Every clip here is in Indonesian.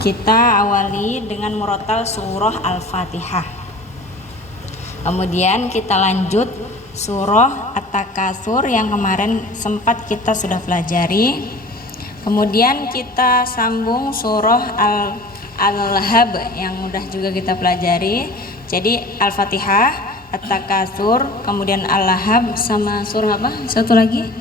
Kita awali dengan murotal surah Al-Fatihah. Kemudian kita lanjut surah At-Takatsur yang kemarin sempat kita sudah pelajari. Kemudian kita sambung surah Al-Lahab yang udah juga kita pelajari. Jadi Al-Fatihah, At-Takatsur, kemudian Al-Lahab, sama surah apa? Satu lagi?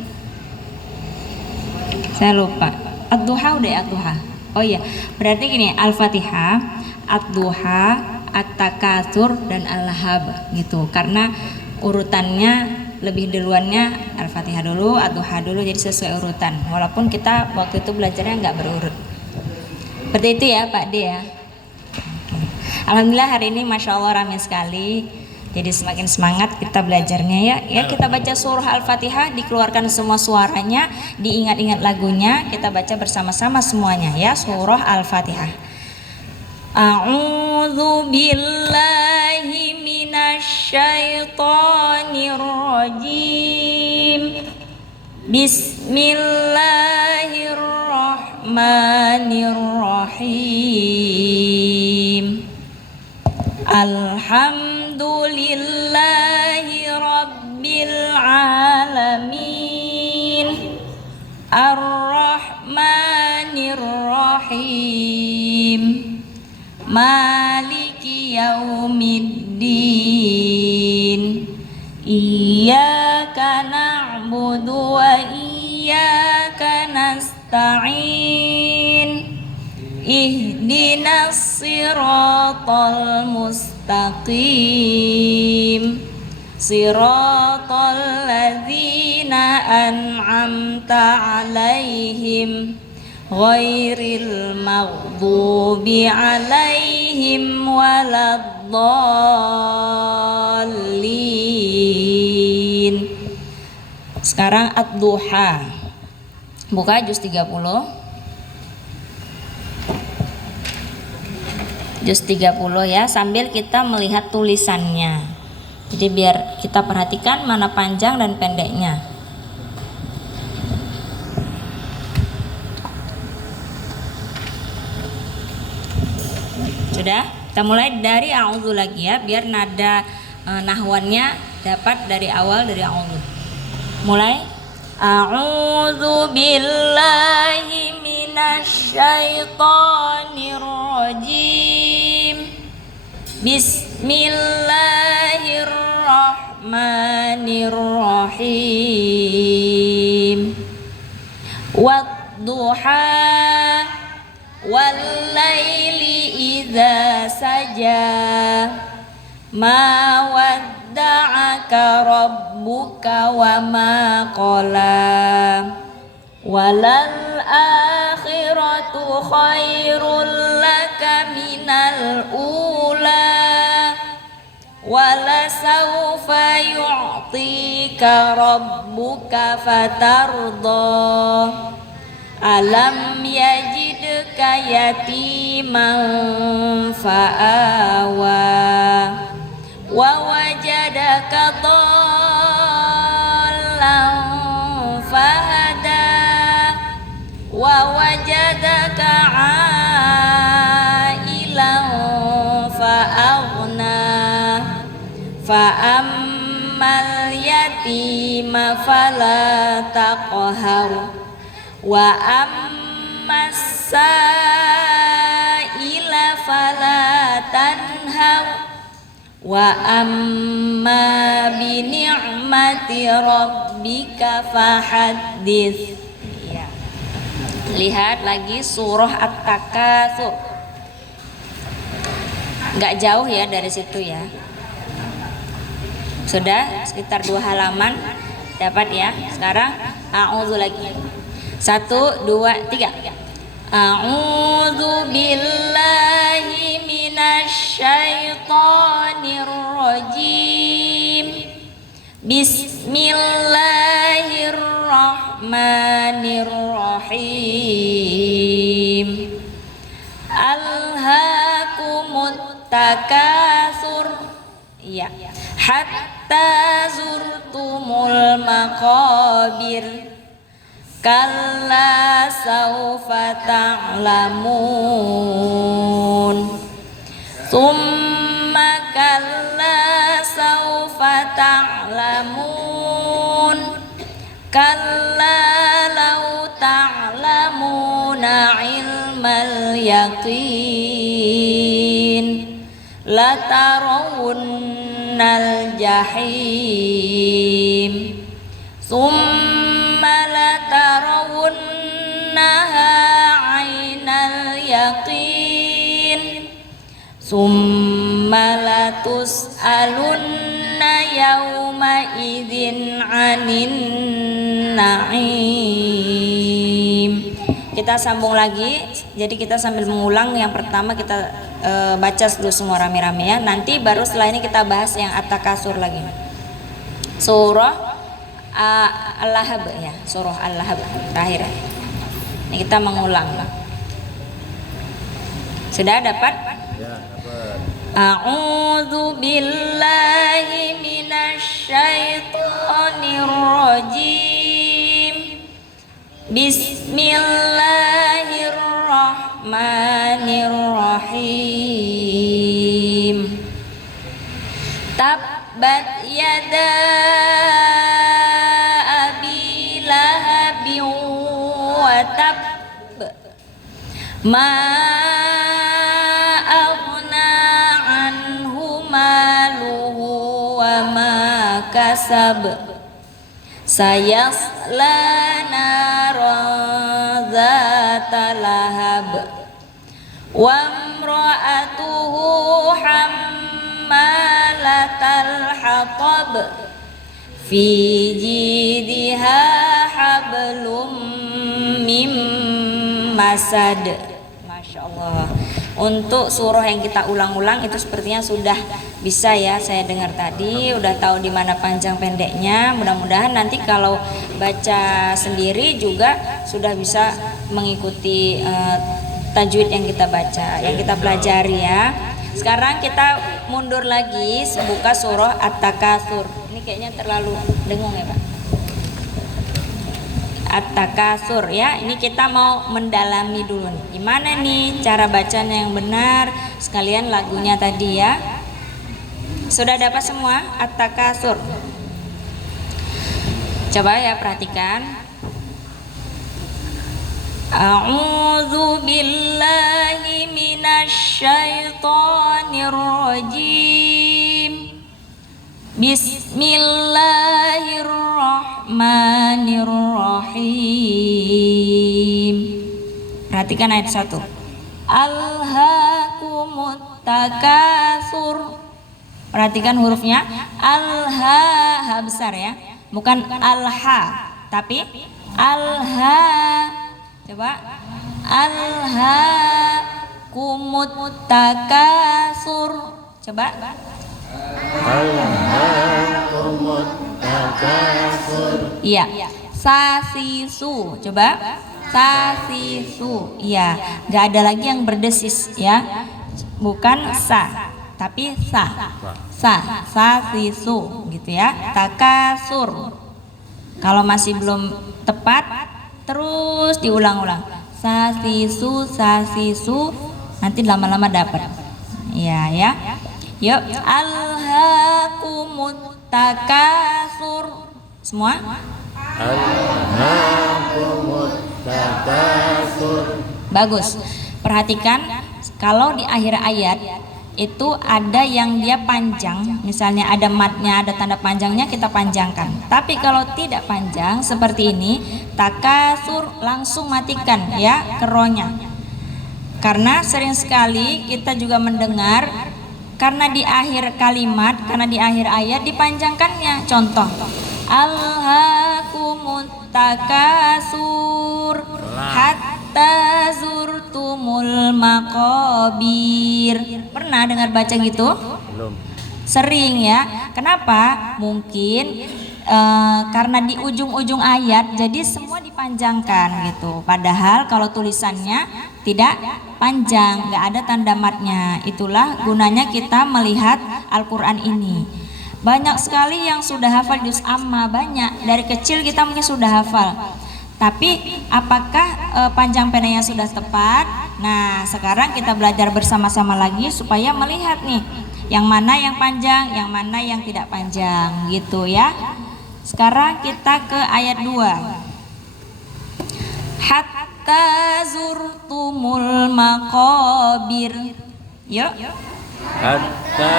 Saya lupa. Ad-Duha udah ya, Ad-Duha. Oh iya, berarti gini, Al-Fatihah, Ad-Duha, At-Takatsur, dan Al-Lahab gitu. Karena urutannya lebih duluannya Al-Fatihah dulu, Ad-Duha dulu, jadi sesuai urutan. Walaupun kita waktu itu belajarnya nggak berurut. Seperti itu ya Pak D ya. Alhamdulillah hari ini Masya Allah ramai sekali. Jadi semakin semangat kita belajarnya ya. Ya kita baca surah Al-Fatihah, dikeluarkan semua suaranya, diingat-ingat lagunya, kita baca bersama-sama semuanya ya, surah Al-Fatihah. A'udzu billahi minasyaitonir rajim. Bismillahirrahmanirrahim. Alhamdulillahi rabbil alamin. Ar-Rahmanir Rahim. Maliki yaumiddin. Iyyaka na'budu wa iyyaka nasta'in. Ihdinas siratal mustaqim. Siratal ladzina an'amta 'alaihim ghairil maghdubi 'alaihim waladdallin. Sekarang Ad-Duha. Buka juz 30. Juz 30 ya, sambil kita melihat tulisannya. Jadi biar kita perhatikan mana panjang dan pendeknya. Sudah? Kita mulai dari a'udzu lagi ya, biar nada nahwannya dapat dari awal, dari a'udzu. Mulai. A'udzu billahi minasyaitonir rajim. Bismillahirrahmanirrahim. Wad-duha wal-laili idza saja. Ma wadda'aka rabbuka wa ma qala. Walal akhiratu khairul laka minal ula. Wala sawfa yu'tika rabbuka fatarda. Alam yajidka yatiman fa'awa. Wa wajadaka dhallan fahada. Wa wajadaka 'ailan fa'aghna. Fa'ammal yatima fala taqhar. Wa ammas sa'ila fala tanhar. Wa amma bi ni'mati rabbika fahaddits. Ya. Lihat lagi surah At-Takatsur. Enggak jauh ya dari situ ya. Sudah sekitar 2 halaman dapat ya. Sekarang a'udzu lagi. 1, 2, 3. A'udzu billahi minasyaitonir rajim. Bismillahirrahmanirrahim. Alhaakumut takatsur. Iya. Hatta zurtumul maqabir. Kalla saufa ta'lamun. Summa kalla saufa ta'lamun. Kalla law ta'lamuna ilmal yaqin latarawunnal jahim. Summa latarawunnaha ainal yaqin. Summa latus'alunna yawma idzin 'anin na'im. Kita sambung lagi. Jadi kita sambil mengulang. Yang pertama kita baca dulu semua rame-rame ya. Nanti baru setelah ini kita bahas yang At-Takasur lagi. Surah Al-Lahab ya, surah Al-Lahab terakhir. Ini kita mengulang. Sudah dapat? Ya, dapat. A'udzu billahi minasy syaithanir rajim. Bismillahirrahmanirrahim. Tabbat yada abi lahabin wa tab. Ma aghna anhu maluhu wa ma kasab. Sayasla naran zata lahab. Wa imra'atuhu hammalatal hatab. Fi jidha hablum mim masad. Masya Allah. Untuk surah yang kita ulang-ulang itu sepertinya sudah bisa ya, saya dengar tadi udah tahu di mana panjang pendeknya. Mudah-mudahan nanti kalau baca sendiri juga sudah bisa mengikuti tajwid yang kita baca, yang kita pelajari ya. Sekarang kita mundur lagi, buka surah At-Takasur. Ini kayaknya terlalu dengung ya Pak. At-Takasur ya. Ini kita mau mendalami dulu nih. Gimana nih cara bacanya yang benar, sekalian lagunya tadi ya. Sudah dapat semua At-Takasur? Coba ya perhatikan. A'udzu billahi minasy syaithanir rajim. Bismillahirrahmanirrahim. Perhatikan ayat 1. Alhaakumut takasur. Perhatikan hurufnya. Alha besar ya. Bukan alha, tapi alha. Coba. Alhaakumut takasur. Coba. Iya, sasisu. Coba, sasisu. Iya, nggak ada lagi yang berdesis ya. Bukan sa, tapi sa. Sasisu gitu ya. Takasur. Kalau masih belum tepat, terus diulang-ulang. Sasisu, nanti lama-lama dapat. Iya ya. Yuk, alhaakumut takasur. Semua? Alhaakumut takasur. Bagus. Perhatikan kalau di akhir ayat itu ada yang dia panjang, misalnya ada matnya, ada tanda panjangnya, kita panjangkan. Tapi kalau tidak panjang seperti ini, takasur langsung matikan ya keronya. Karena sering sekali kita juga mendengar karena di akhir kalimat, karena di akhir ayat dipanjangkannya. Contoh, alhaakumut takasur hatta zurtumul maqabir. Pernah dengar baca gitu? Belum. Sering ya. Kenapa? Mungkin karena di ujung-ujung ayat jadi semua dipanjangkan gitu. Padahal kalau tulisannya tidak panjang, nggak ada tanda matnya. Itulah gunanya kita melihat Al-Quran ini. Banyak sekali yang sudah hafal juz amma, banyak. Dari kecil kita mungkin sudah hafal. Tapi apakah panjang pendeknya sudah tepat. Nah, sekarang kita belajar bersama-sama lagi supaya melihat nih yang mana yang panjang, yang mana yang tidak panjang gitu ya. Sekarang kita ke ayat 2. Hatta zurtumul maqabir. Yuk. Hatta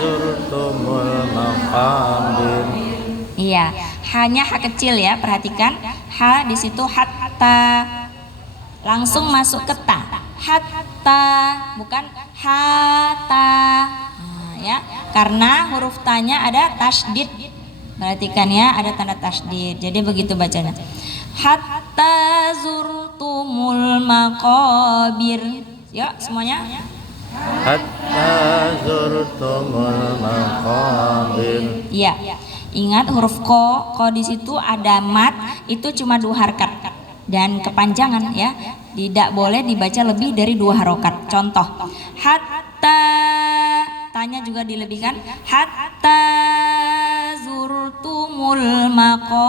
zurtumul maqabir. Iya, hanya ha kecil ya, perhatikan. Ha di situ hatta. Langsung masuk ke ta. Hatta, bukan hatta. Nah, ya, karena huruf tanya ada tasydid. Perhatikan ya, ada tanda tasydid. Jadi begitu bacanya. Hatta zurtumul maqabir. Yuk semuanya. Hatta zurtumul maqabir. Iya. Ingat huruf ko di situ ada mat, itu cuma 2 harakat dan kepanjangan ya. Tidak boleh dibaca lebih dari 2 harokat. Contoh, hatta, tanya juga dilebihkan. Hatta zurtumul maqabir.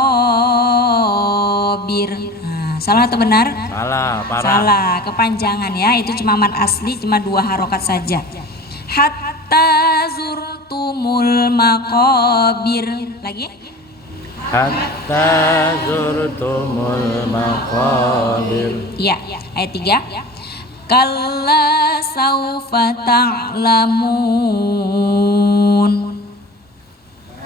Nah, salah atau benar? Salah, parah. Salah, kepanjangan ya. Itu cuma mat asli, cuma 2 harokat saja. Hatta zurtumul maqabir. Lagi? Hatta zurtumul maqabir. Iya, ayat 3. Kalla saufa ta'lamun.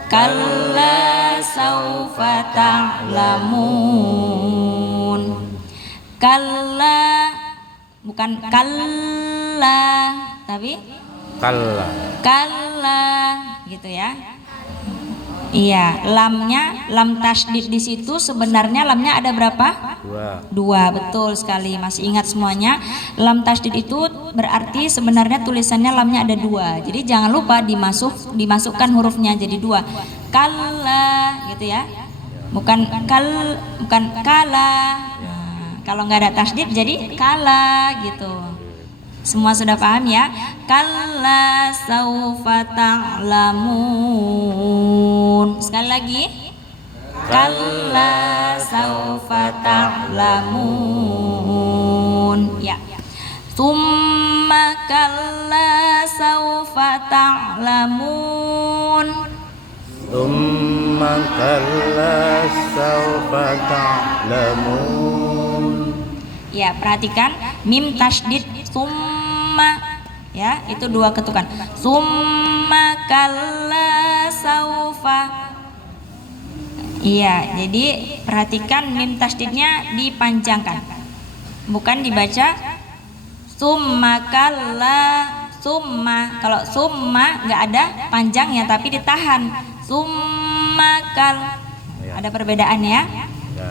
Kalla saufa ta'lamun. Kalla, bukan kalla, tapi Kalla. kalla gitu ya. Iya, lamnya, lam tasydid di situ sebenarnya lamnya ada berapa? 2, betul sekali. Masih ingat semuanya? Lam tasydid itu berarti sebenarnya tulisannya lamnya ada 2. Jadi jangan lupa dimasukkan hurufnya jadi 2. Kalla gitu ya. Bukan kala. Nah, kalau nggak ada tasydid jadi kala gitu. Semua sudah paham ya? Kalla saufa ta'lamun. Sekali lagi. Kalla saufa ta'lamun. Ya. Tsumma kalla saufa ta'lamun. Tsumma kalla saufa ta'lamun. Ya, perhatikan mim tasydid summa ya, itu 2 ketukan. Summa kalla saufa. Iya, jadi perhatikan mim tasydidnya dipanjangkan. Bukan dibaca summa kalla summa. Kalau summa nggak ada panjangnya tapi ditahan. Summa kal. Ada perbedaannya ya.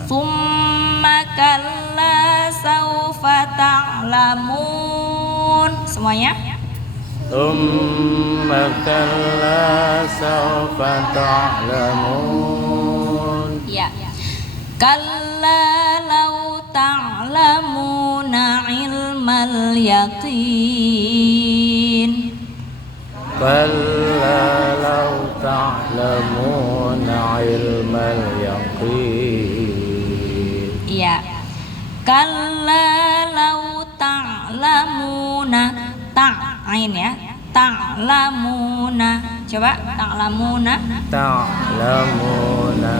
Summa kalla saufa ta'lamun. Semuanya? Tsumma kalla saufa ta'lamun. Ya. Kalla law ta'lamuna ilmal yaqin. Kalla law ta'lamuna ilmal yaqin. Iya. Kalla law ta'lamuna ta'ain ya. Ta'lamuna. Coba ta'lamuna. Ta'lamuna.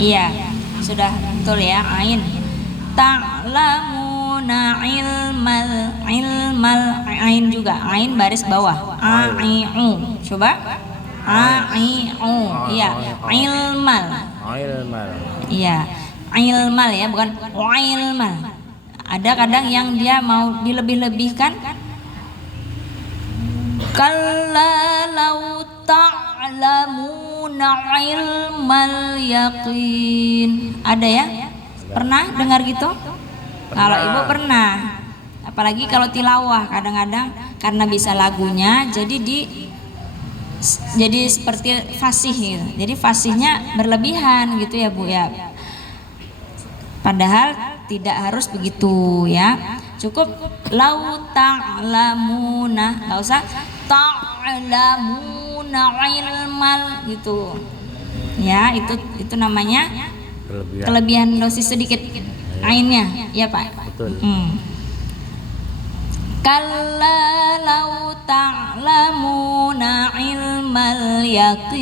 Iya. Sudah betul ya, ain. Ta'lamuna ilmal ain juga. Ain baris bawah. Ai'u. Coba. Ai'u. Iya. Ilmal. Ilmal. Iya. Ilmal ya, bukan ilmal. Ada kadang yang dia mau dilebih-lebihkan. Kalla law ta'lamuna ilmal yaqin. Ada ya? Pernah dengar gitu? Kalau ibu pernah. Apalagi kalau tilawah kadang-kadang karena bisa lagunya jadi seperti fasih gitu. Jadi fasihnya berlebihan gitu ya Bu ya. Padahal tidak harus begitu ya. Cukup lau ta'lamuna, enggak usah ta'lamuna ilmal gitu. Ya, itu namanya kelebihan dosis sedikit ainnya. Ya, Pak. betul. Kalla law ta'lamuna ilmal yaqin.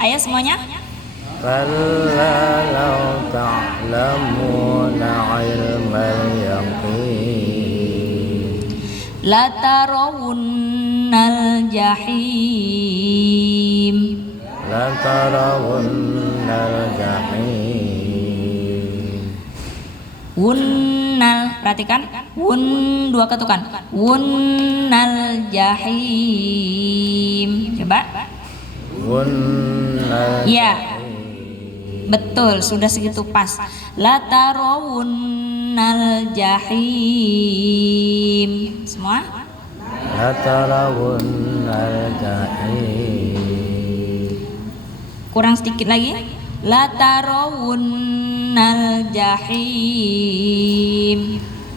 Ayo semuanya. Kalla law ta'lamuna ilmal yaqin La tarawunnal jahim. la tarawunnal jahim Wunnal, perhatikan, wun dua ketukan. Wunnal jahim. Coba. Wunnal Ya, betul, sudah segitu pas. La tarawunnal jahim. Semua? la tarawunnal jahim Kurang sedikit lagi. La tarawunnal jahim.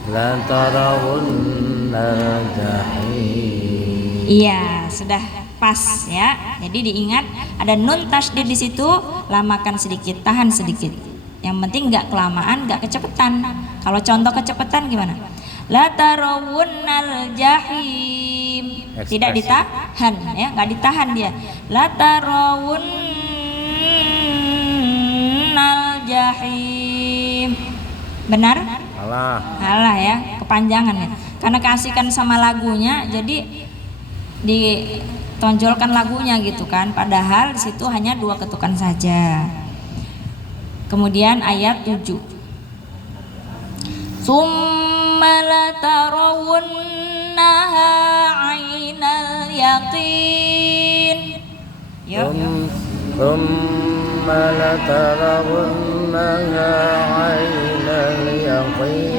la tarawunnal jahim. Iya, sudah pas ya. Jadi diingat ada nun tasydid di situ, lamakan sedikit, tahan sedikit. Yang penting nggak kelamaan, nggak kecepatan. Kalau contoh kecepatan gimana? La tarawunnal jahim. Tidak Ekspresi. ditahan ya, nggak ditahan dia. La tarawunnal jahim. Benar? Alah, Alah ya, kepanjangan ya. Karena keasikan sama lagunya, jadi ditonjolkan lagunya gitu kan. Padahal di situ hanya dua ketukan saja. Kemudian ayat 7. Summa latarawunnaha 'ainal yaqin. Yuk. thumma la tarawunnaha 'ainal yaqin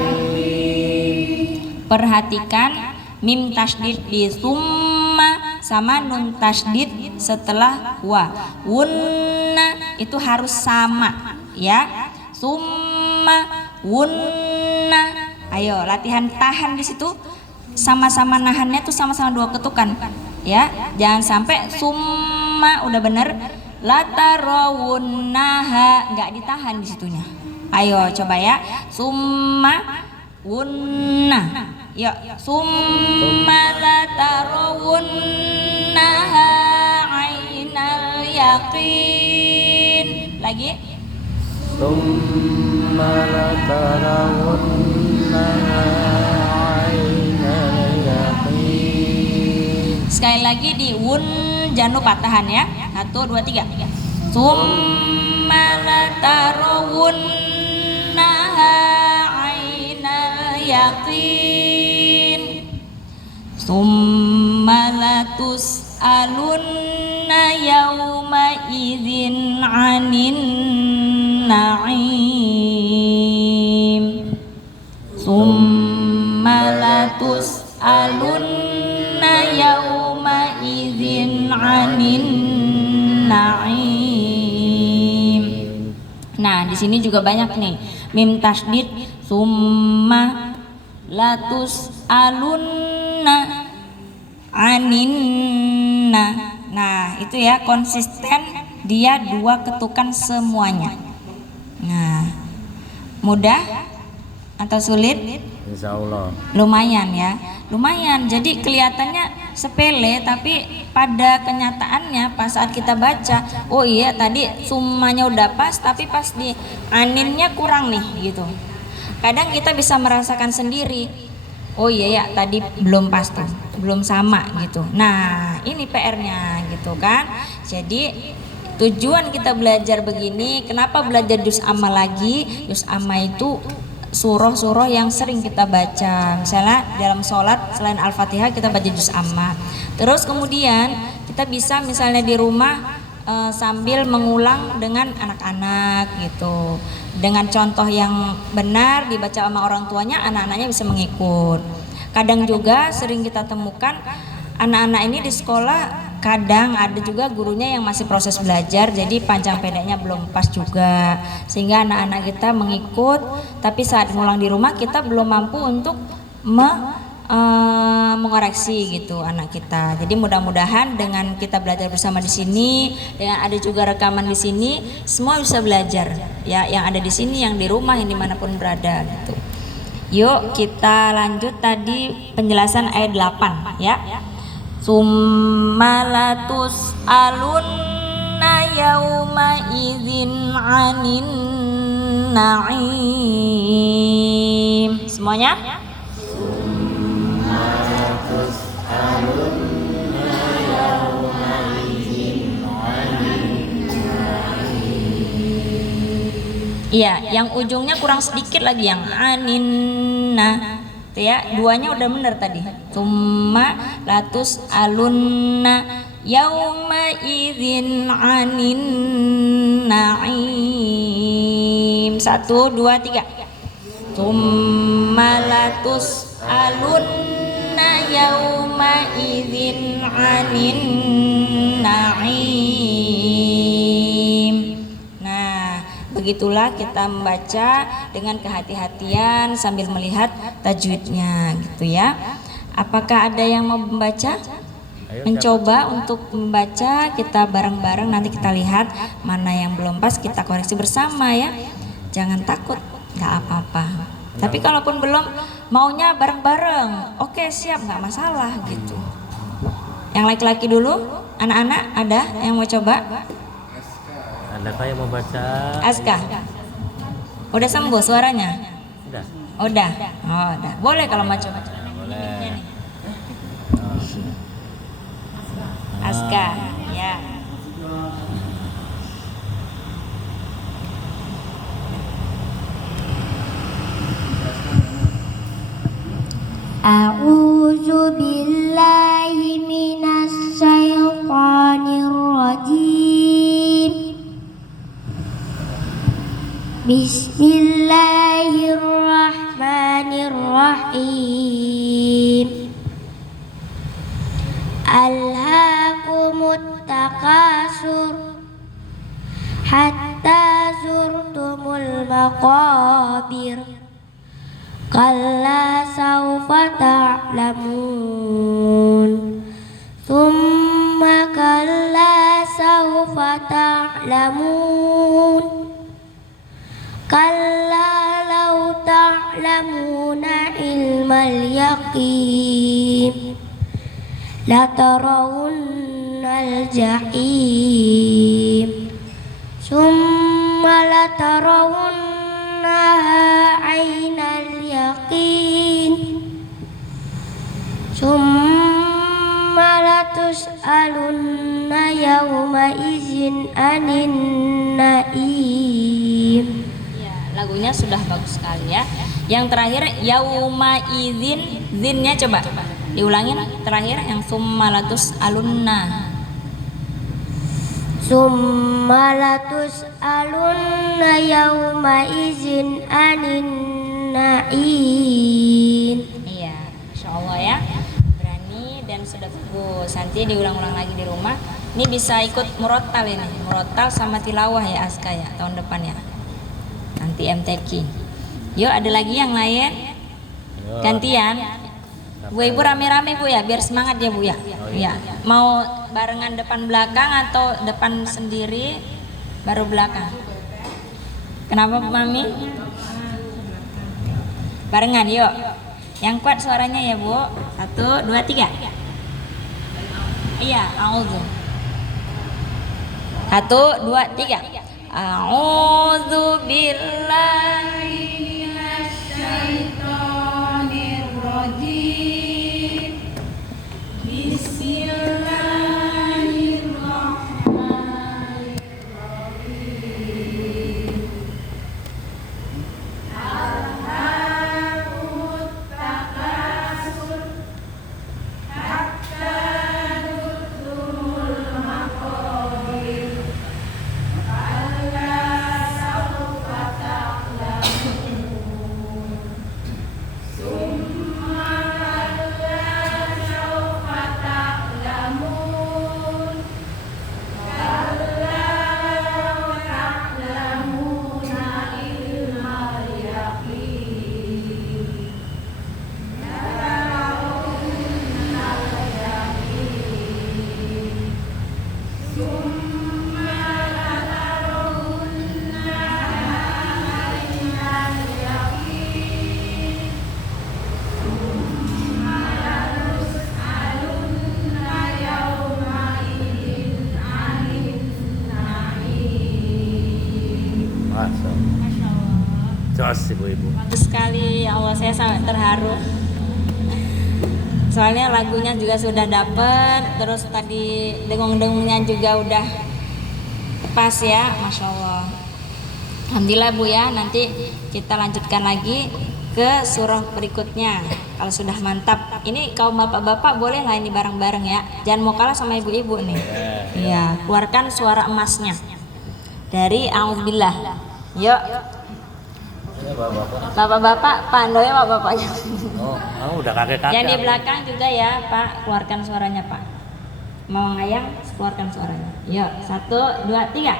Perhatikan mim tasydid di summa sama nun tasydid setelah wa. Wunna itu harus sama ya. Summa wunna. Ayo latihan tahan di situ. Sama-sama nahannya tuh sama-sama dua ketukan ya. Jangan sampai summa udah bener la tarawunnaha nggak ditahan di situnya. Ayo coba ya. Summa wunna. Yuk, summa la tarawunnaha 'ainal yaqin. Lagi. thumma la tarawunnaha 'ainal yaqin Sekali lagi di wun jangan lupa tahan ya. 1 2 3. Summa la tarawunnaha 'ainal yaqin. Summa la tus'alunna yawma idzin 'anin na'im. Summa la tus'alunna yawma idzin 'anin na'im. Nah, di sini juga banyak nih mim tasydid summa la tus'alunna aninna. Nah, itu ya konsisten, dia dua ketukan semuanya. Nah, mudah atau sulit? insyaallah Lumayan ya, lumayan. Jadi kelihatannya sepele, tapi pada kenyataannya pas saat kita baca, oh iya tadi summanya udah pas, tapi pas di aninnya kurang nih gitu. Kadang kita bisa merasakan sendiri, oh iya ya tadi belum pas tuh, belum sama gitu. Nah ini PR-nya gitu kan. Jadi tujuan kita belajar begini, kenapa belajar juz amma lagi? Juz amma itu surah-surah yang sering kita baca. Misalnya dalam sholat selain Al-Fatihah kita baca juz amma. Terus kemudian kita bisa misalnya di rumah sambil mengulang dengan anak-anak gitu. Dengan contoh yang benar dibaca sama orang tuanya, anak-anaknya bisa mengikut. Kadang juga sering kita temukan anak-anak ini di sekolah, kadang ada juga gurunya yang masih proses belajar, jadi panjang pendeknya belum pas juga, sehingga anak-anak kita mengikut, tapi saat ngulang di rumah kita belum mampu untuk mengoreksi gitu anak kita. Jadi mudah-mudahan dengan kita belajar bersama di sini, dengan ada juga rekaman di sini, semua bisa belajar ya, yang ada di sini, yang di rumah, yang dimanapun berada gitu. Yuk kita lanjut tadi penjelasan ayat 8 ya. Summalatus alunna yauma idzin anin na'im. Semuanya? Iya, yang ujungnya kurang sedikit lagi yang aninna. Itu ya, duanya udah bener tadi. Summa latus alunna yauma idzin anin na'im. 1, 2, 3. Summa latus alunna yauma idzin anin na'im. Begitulah kita membaca dengan kehati-hatian sambil melihat tajwidnya gitu ya. Apakah ada yang mau membaca? Mencoba untuk membaca, kita bareng-bareng nanti kita lihat mana yang belum pas, kita koreksi bersama ya. Jangan takut, nggak apa-apa. Tapi kalaupun belum, maunya bareng-bareng, oke siap, nggak masalah gitu. Yang laki-laki dulu, anak-anak ada yang mau coba? Adakah yang mau baca? Aska, udah sembuh suaranya? Udah. Udah. Oh, udah. Boleh kalau mau coba. Boleh. Aska, ya. A'udzu billahi minas syaitonir rajim. Bismillahirrahmanirrahim. Alhaakumut takasur hatta zurtumul maqabir. Kalla sawfa ta'lamun. Thumma kalla sawfa ta'lamun. Kalla law ta'lamuna ilmal yaqin latarawunnal jahim summa latarawunnaha aynal yaqin summa latus'alunna yawma izin anin na'im. Lagunya sudah bagus sekali ya. Yang terakhir yauma idzin, zinnya coba diulangin terakhir yang summalatus alunna. Summalatus alunna yauma izin anin na'im. Iya, insyaallah ya. Berani dan sudah bagus. Nanti diulang-ulang lagi di rumah. Ini bisa ikut murotal ini, murotal sama tilawah ya Aska ya tahun depan ya. Nanti MTQ. Yuk ada lagi yang lain? Gantian. Bu Ibu rame-rame Bu ya, biar semangat ya Bu ya. Ya. Mau barengan depan belakang atau depan sendiri baru belakang? Kenapa Bu Mami? Barengan yuk. Yang kuat suaranya ya Bu. 1, 2, 3. Iya, a'udzu. 1, 2, 3. A'udzu billahi minasyaitonir rajim. Bismillahirrahmanirrahim. Alhaakumut takasur hatta zurtumul maqabir. bagus sekali ya Allah, saya sangat terharu. Soalnya lagunya juga sudah dapet, terus tadi dengung-dengungnya juga udah pas ya, Masya Allah. Alhamdulillah Bu ya, nanti kita lanjutkan lagi ke surah berikutnya kalau sudah mantap. Ini kaum bapak-bapak boleh lah ini bareng-bareng ya, jangan mau kalah sama ibu-ibu nih. Iya, keluarkan suara emasnya dari A'udzubillah. Yuk bapak-bapak, Pak Andoyo bapak-bapaknya. Oh, udah kakek-kakek. Yang di belakang juga ya Pak, keluarkan suaranya Pak. Mau ngayang, keluarkan suaranya. Yuk, 1, 2, 3.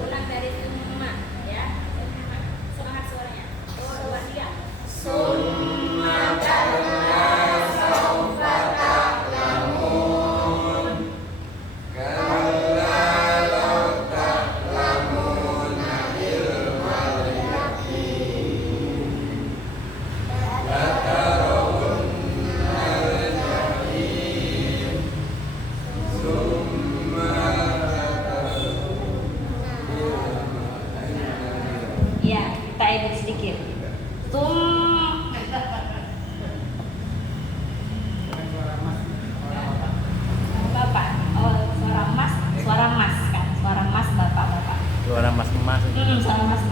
Ulang dari summa ya. Semangat suaranya. 1, 2, 3. Ya, kita edit sedikit. Bapak, oh suara mas kan, suara mas bapak-bapak. Suara mas-mas. Suara mas.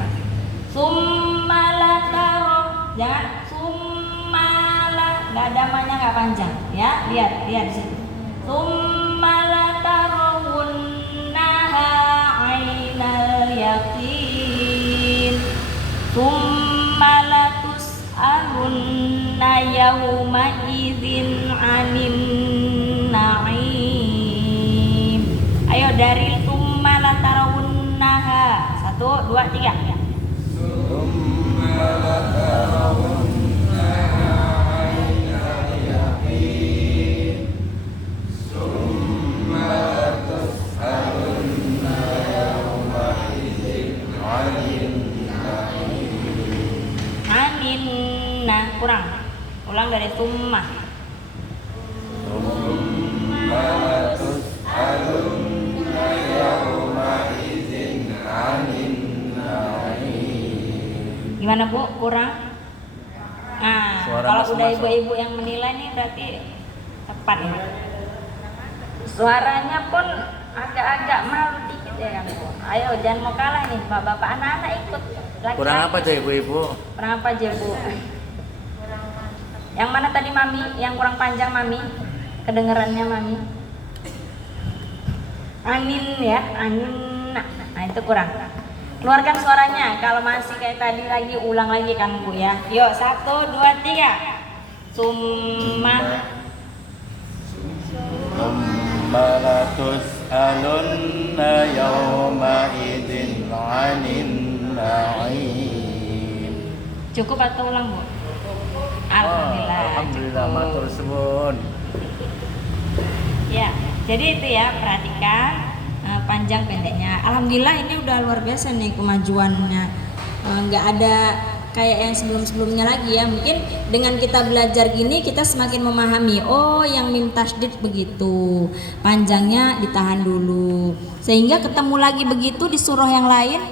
Summalataro, jangan summala, nggak ada manya nggak panjang, ya lihat di situ. Summalatarunnaha ainal yaqin, summalatus alunna yauma idzin anin na'im. Ayo dari summalatarunnaha. 1, 2, 3. Aninna, kurang. Ulang dari summa. Gimana Bu? Kurang? Nah, Suara kalau mas-mas. udah ibu-ibu yang menilai nih berarti tepat ini. Suaranya pun agak-agak malu dikit ya kan Bu. Ayo jangan mau kalah nih bapak-bapak, anak-anak ikut. Laki-laki. Kurang apa tuh ibu-ibu? Kurang apa aja Bu? Yang mana tadi Mami? Yang kurang panjang Mami? Kedengerannya Mami? Anin ya, anin. Nah itu kurang. Keluarkan suaranya. Kalau masih kayak tadi lagi, ulang lagi kan Bu ya. Yuk 1, 2, 3. Summa. Malatus alunna yawma idin anin na'im. Cukup atau ulang Bu? Alhamdulillah. Alhamdulillah, cukup. matur suwun. Ya, jadi itu ya, perhatikan panjang pendeknya. Alhamdulillah ini udah luar biasa nih kemajuannya. Nggak ada kayak yang sebelum-sebelumnya lagi ya. Mungkin dengan kita belajar gini kita semakin memahami, oh yang mim tasdid begitu, panjangnya ditahan dulu, sehingga ketemu lagi begitu di surah yang lain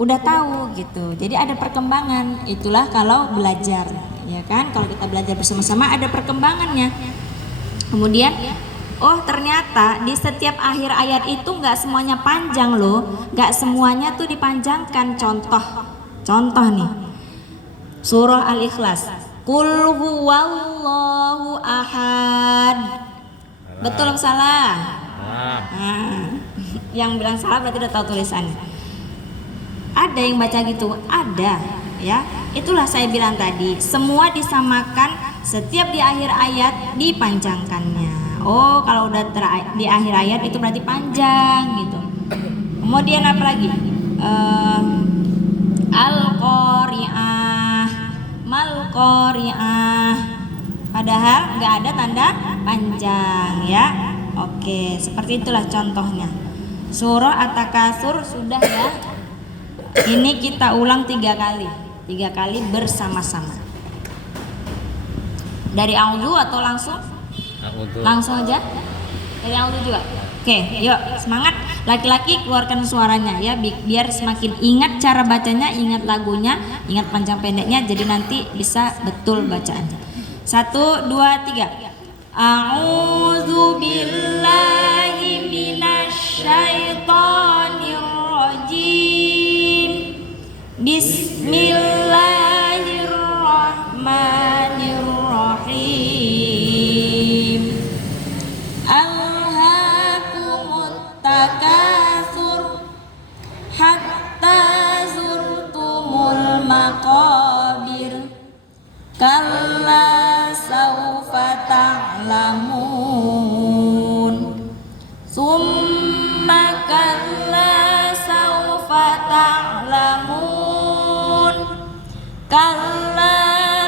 udah tahu gitu. Jadi ada perkembangan. Itulah kalau belajar, ya kan? Kalau kita belajar bersama-sama ada perkembangannya. Kemudian oh ternyata di setiap akhir ayat itu nggak semuanya panjang loh, nggak semuanya tuh dipanjangkan. Contoh nih, surah Al-Ikhlas, Qul huwallahu ahad. Betul atau salah? Yang bilang salah berarti udah tahu tulisannya. Ada yang baca gitu, ada ya. Itulah saya bilang tadi, semua disamakan setiap di akhir ayat dipanjangkannya. Oh, kalau udah di akhir ayat itu berarti panjang gitu. Kemudian apa lagi? Al-Qari'ah, Mal-Qari'ah. Padahal nggak ada tanda panjang ya. Oke, seperti itulah contohnya. Surah At-Takatsur sudah ya. Ini kita ulang 3 kali bersama-sama. Dari auzu atau langsung? Langsung aja. Dari auzu juga. Oke, yuk semangat. Laki-laki keluarkan suaranya ya, biar semakin ingat cara bacanya, ingat lagunya, ingat panjang pendeknya, jadi nanti bisa betul bacaannya. 1, 2, 3. A'udzu billahi minasyaitonir rajim. Bismillahirrahmanirrahim. Alhaakumut takatsur hatta zurtumul maqabir. Kalla saufa ta'lamun. Summa kalla saufa ta'lamun. Kalla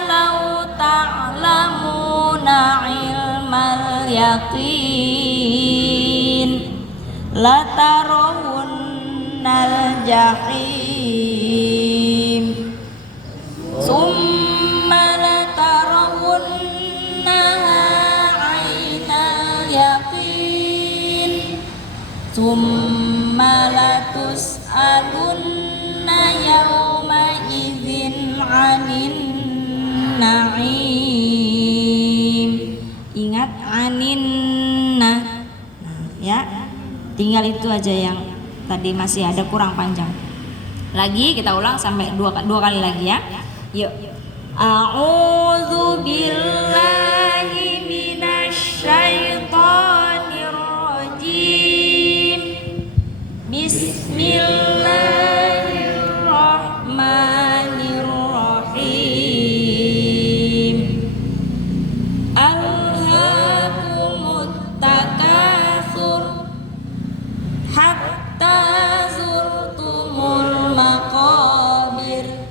law ta'lamuna ilmal yaqin latarawunnal jahim. Summa latarawunnaha ainal yaqin. Summa latus'alunna yawma idzin 'anin na'im. Ingat aninna. Nah, ya. Tinggal itu aja yang tadi masih ada kurang panjang. Lagi kita ulang sampai dua kali lagi ya. Yuk. A'udzu billahi minasyaitonir rajim. Bismillahirrahmanirrahim. Alhaakumut takatsur hatta zurtumul maqabir.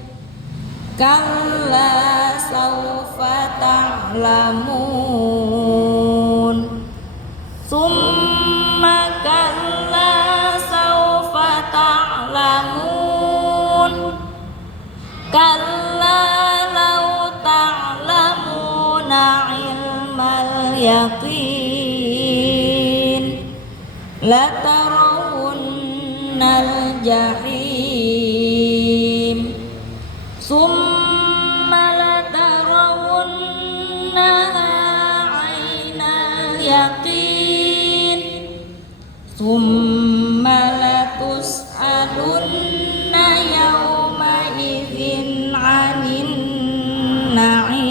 Kalla saufa ta'lamun. Summa kalla saufa ta'lamun. Kalla law ta'lamuna ilmal yaqin latarawunnal jahim. Summa latarawunnaha ainal yaqin. Summa latus'alunna yawma idzin 'anin na'im.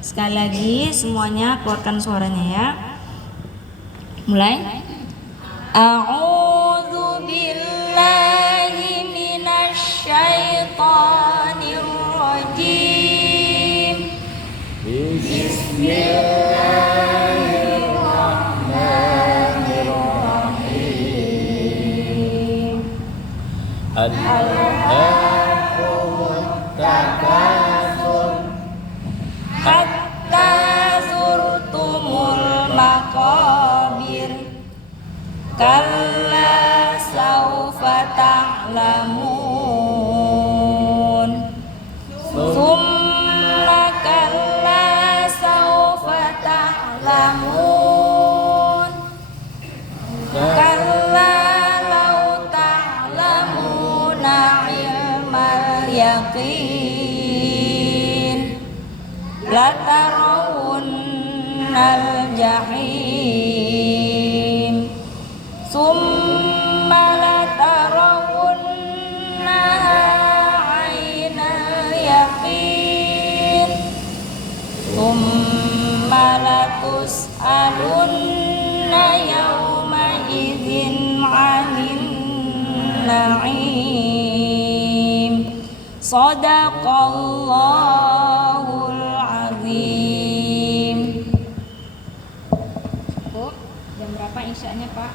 Sekali lagi semuanya keluarkan suaranya ya. Mulai. A'udzu billahi minasyaitonir rajim. Bismillahirrahmanirrahim. Alhaakumut takatsur hatta zurtumul maqabir. Kalla saufa ta'lamun. Summa kalla saufa ta'lamun. Kalla law ta'lamuna ilmal yaqin latarawunnal jahim. Summa latarawunnaha ainal yaqin. Summa latus'alunna yawma idzin 'anin na'im. Shadaqallahu Jam berapa isyanya Pak?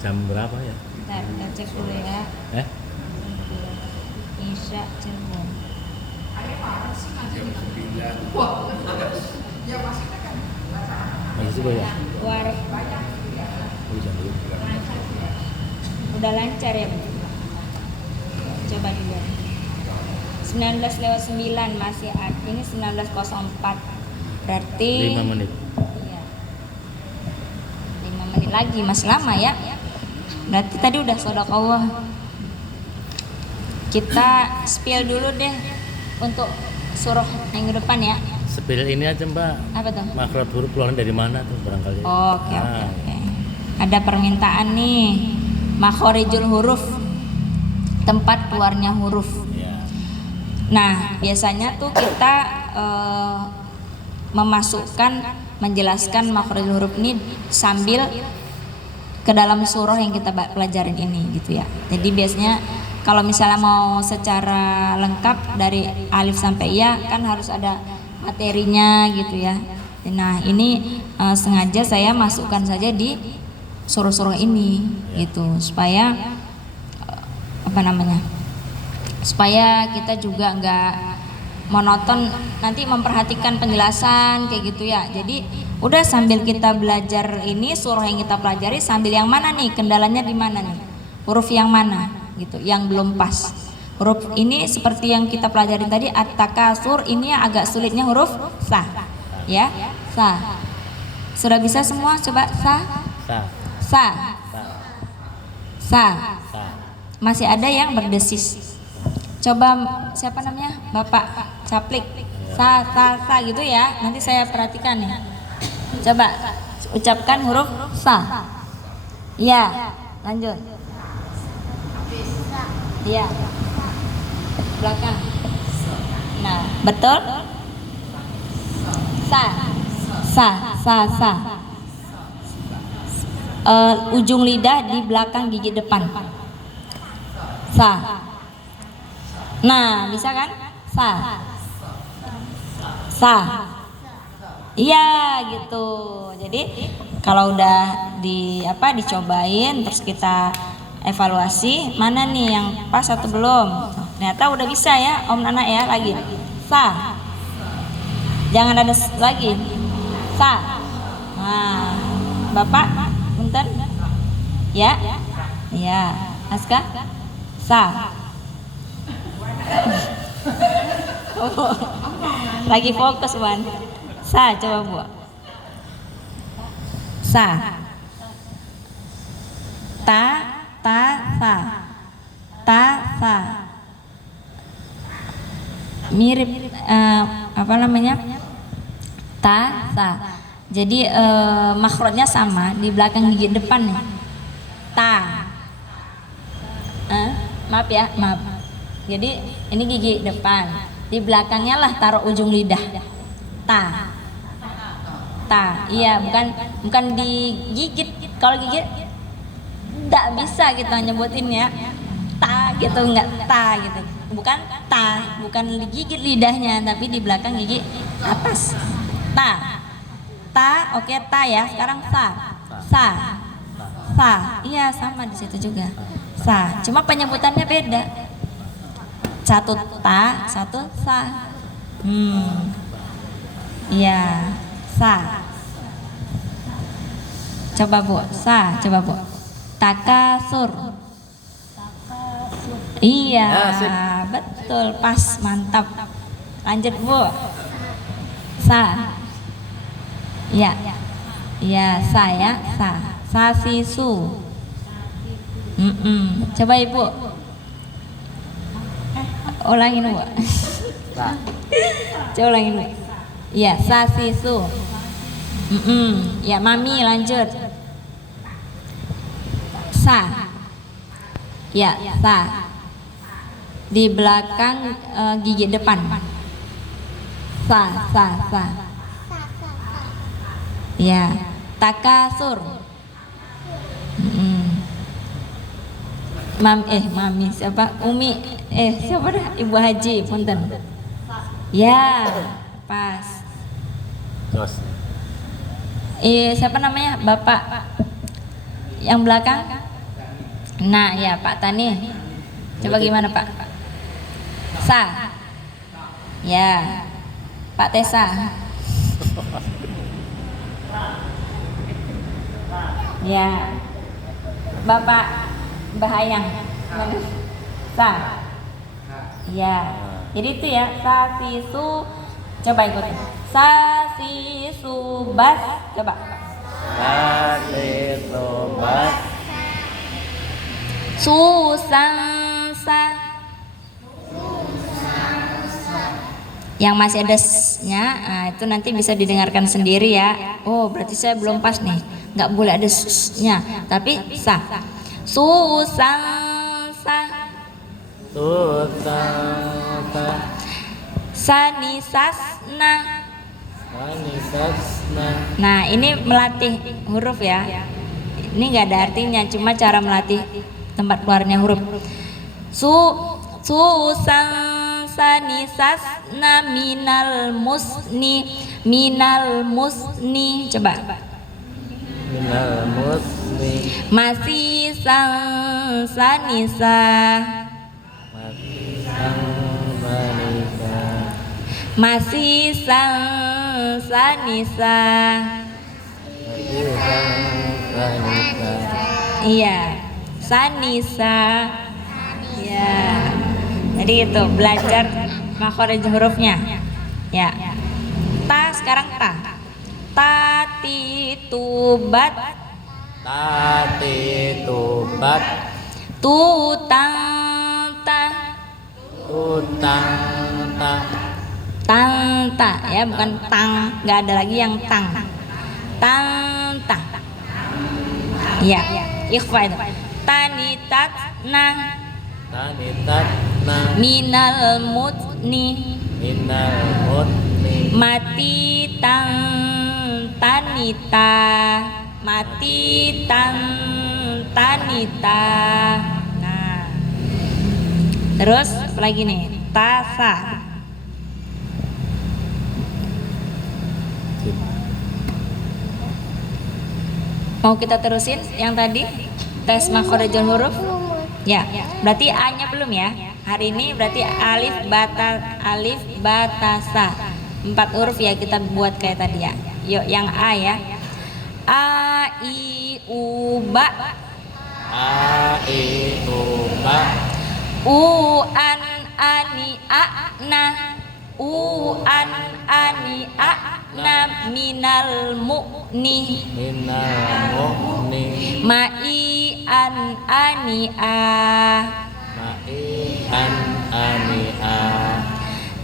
Jam berapa ya? Bentar, kita cek dulu ya. Isya Cirebon. Masih sih ya? War udah lancar ya Bu? Coba dulu. 19:09 masih ini 19:04. Berarti 5 menit. Iya. 5 menit lagi masih lama ya. Berarti tadi udah shadaqallah. Kita spill dulu deh untuk surah yang ke depan ya. Spill ini aja Mbak. Apa tuh? Makhraj huruf keluaran dari mana tuh barangkali? Oke. Ada permintaan nih. Makhorijul huruf, tempat keluarnya huruf. Iya. Nah, biasanya tuh kita menjelaskan makhorijul huruf ini sambil ke dalam surah yang kita pelajarin ini gitu ya. Jadi biasanya kalau misalnya mau secara lengkap dari alif sampai ya kan harus ada materinya gitu ya. Nah, ini sengaja saya masukkan saja di surah-surah ini gitu supaya supaya kita juga nggak monoton nanti memperhatikan penjelasan kayak gitu ya. Jadi udah sambil kita belajar ini surah yang kita pelajari sambil yang mana nih kendalanya di mana nih, huruf yang mana gitu yang belum pas. Huruf ini seperti yang kita pelajari tadi at-takasur, ini yang agak sulitnya huruf sa ya, sa. Sudah bisa semua? Coba sa. Masih ada yang berdesis. Coba siapa namanya? Bapak Caplik. Sa gitu ya. Nanti saya perhatikan nih. Coba ucapkan huruf sa. Iya, lanjut. Iya. Belakang. Nah, betul? Sa. Ujung lidah di belakang gigi depan. Sa. Nah, bisa kan? Sa. Iya, gitu. Jadi kalau udah dicobain terus kita evaluasi mana nih yang pas atau belum. Ternyata udah bisa ya, Om Nana ya lagi. Sa. Jangan ada lagi. Sa. Nah, Bapak punten. Ya. Iya. Aska. Sa. Lagi fokus Wan. Sa coba Bu. Sa. Ta sa. Mirip apa namanya? Ta sa. Jadi makhrajnya sama di belakang gigi depan nih. Ta. Maaf ya, maaf. Jadi ini gigi depan, di belakangnya lah taruh ujung lidah. Ta. Iya, bukan digigit. Kalau gigit tidak bisa kita nyebutin ya. Ta gitu, enggak ta gitu. Bukan ta, bukan digigit lidahnya, tapi di belakang gigi atas. Ta. Oke, ta ya. Sekarang sa. Iya, sama di situ juga. Sa. Cuma penyebutannya beda. Satu ta, satu sa. Iya, sa. Coba Bu, sa. Coba Bu. Takasur. Iya, betul, pas, mantap. Lanjut Bu. Sa. Iya. Iya, sa ya, sa. Sasisu. Coba Ibu. Ulangin Bu. Coba ulangin Bu. Iya, sasisu. Ya, Mami lanjut. Sa. Ya, sa. Di belakang gigi depan. Sa. Ya, takasur. Mami siapa? Umi. Siapa dah? Ibu Haji, punten. Ya, pas. Terus. Siapa namanya? Bapak yang belakang? Nah, ya Pak Tani. Coba gimana Pak? Sa. Ya. Pak Tesa. Ya. Bapak Bahayang. Sa. Ya. Jadi itu ya, sa si su. Coba ikut. Sa si su bas. Coba. Sate sobat. Susang sa. Yang masih ada s-nya, nah itu nanti bisa didengarkan sendiri ya. Oh, berarti saya belum pas nih. Nggak boleh ada s-nya, tapi sa. Susang sa. Tutata. Sani sasna. Manisasna. Nah, ini melatih huruf ya. Ini nggak ada artinya, cuma cara melatih tempat keluarnya huruf. Susang sani sasna minal musni. Coba. Minal musni. Masih sang sanisa. Sang manisa. Masih sang sanisa. Sang sanisa. Iya, sanisa. Ya. Jadi itu belajar makhraj hurufnya. Ya. Ta sekarang ta. Tati tubat. Tati tubat. Tutang ta. Utang ta. Tang ta ya, bukan tang, nggak ada lagi yang tang. Tang ta. Ya, ikhfa itu. Tanitat nah Tanitatna. minal mutni. Minal mutni. Mati tang tanita. Mati tang tanita. Nah, terus apa lagi nih? Tasa. Mau kita terusin yang tadi tes makhrajul huruf? Ya, berarti A-nya belum ya. Hari ini berarti alif batasa. 4 huruf ya kita buat kayak tadi ya. Yuk yang A ya. A I U ba. A I U ba. U an ani a na. U an ani a na minal mu'ni. Minal mu'ni. Ma'i an ani a. Ma'i an ani a.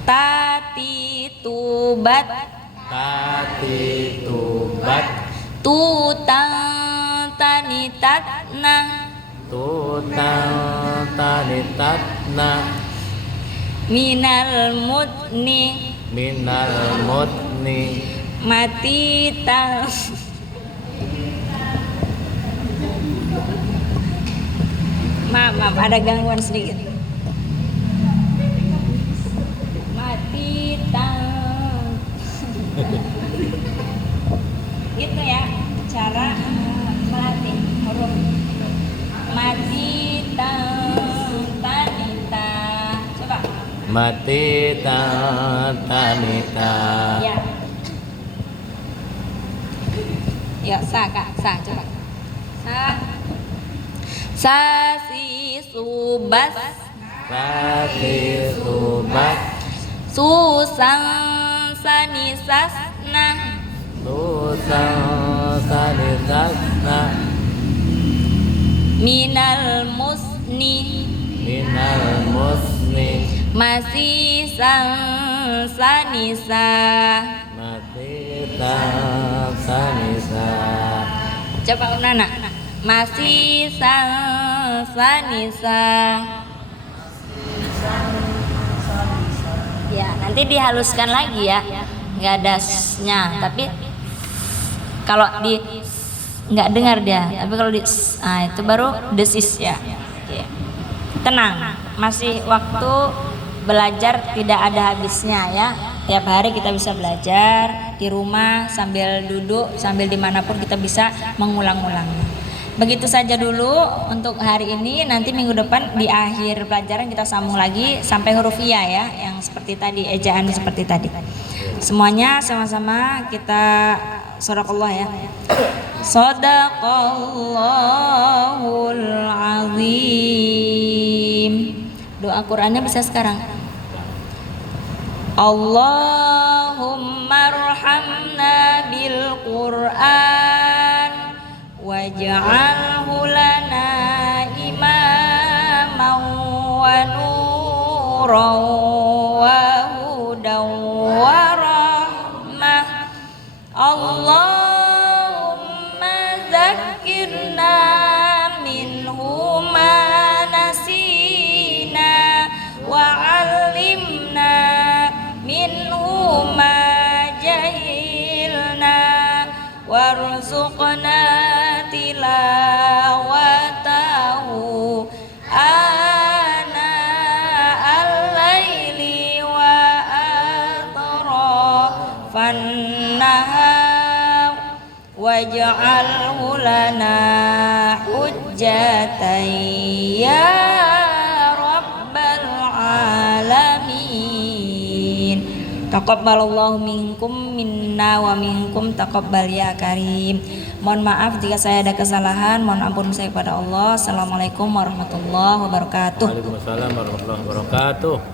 Tati tubat. Tati tubat. Tutang tanitatna. Tutang tanitatna. Minal mutni. Minal mutni. Mati tang. Maaf, ada gangguan sedikit. Mati tang. Gitu ya cara melatih huruf. Mati tang tanita. Coba. Mati tanita. Ya. Ya, sa Kak, sa coba. Sa si subas. Tati tubat. Susang sanisasna. Tutang tanitatna. Minal musni. Minal musni. Masih sang sanisa. Mati tang sanisa. Coba Nana. Masih sang sanisa. Ya, nanti dihaluskan lagi ya. Nggak ada s-nya, tapi kalau di nggak dengar dia. Tapi kalau di itu baru desis ya. Oke. Tenang, masih waktu belajar tidak ada habisnya ya. Tiap hari kita bisa belajar, di rumah sambil duduk, sambil dimanapun kita bisa mengulang-ulangnya. Begitu saja dulu untuk hari ini. Nanti minggu depan di akhir pelajaran kita sambung lagi sampai huruf iya ya, yang seperti tadi, ejaan seperti tadi. Semuanya sama-sama kita Shadaqallah ya. Shadaqallahul azim. Doa Qur'annya bisa sekarang. Allahumma arhamna bil Qur'an waj'alhu lana imaman wa nuran wa hudan wa rahmah. Allahumma zakkirna minhu ma nasina wa 'allimna minhu ma jahilna warzuqna tilawatahu ana al-laili wa atrafan nahar waj'alhu lana hujjatan ya rabbal alamin. Taqabbalallahu minkum minna wa minkum taqabbal ya karim. Mohon maaf jika saya ada kesalahan, mohon ampun saya kepada Allah. Assalamualaikum warahmatullahi wabarakatuh. Waalaikumsalam warahmatullahi wabarakatuh.